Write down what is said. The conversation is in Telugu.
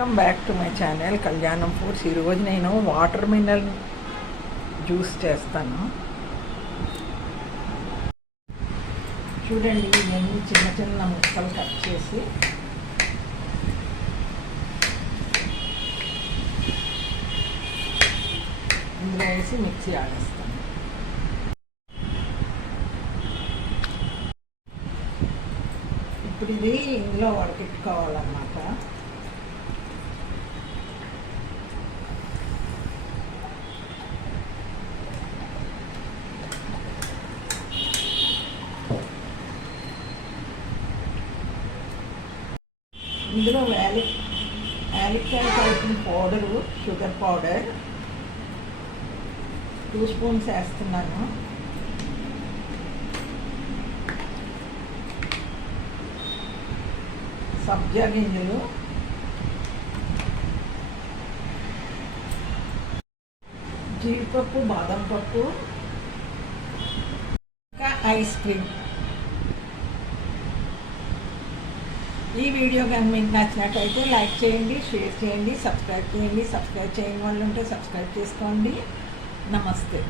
Welcome back to my channel కళ్యాణం ఫుడ్స్. ఈరోజు నేను వాటర్ మినరల్ జ్యూస్ చేస్తాను. చూడండి, ఇవన్నీ చిన్న చిన్న ముక్కలు కట్ చేసి ఇందులో వేసి మిక్సీ ఆడేస్తాను. ఇప్పుడు ఇది ఇందులో వడకెట్టుకోవాలన్నమాట. ఇందులో యాలక్కాయ కలిపిన పౌడరు, షుగర్ పౌడర్ 2 స్పూన్స్ వేస్తున్నాను. సబ్జా గింజలు, జీడిపప్పు, బాదం పప్పు, ఇంకా ఐస్ క్రీమ్. ఈ వీడియో కానీ మీకు నచ్చినట్టయితే లైక్ చేయండి, షేర్ చేయండి, సబ్స్క్రైబ్ చేయండి. సబ్స్క్రైబ్ చేయని వాళ్ళు ఉంటే సబ్స్క్రైబ్ చేసుకోండి. నమస్తే.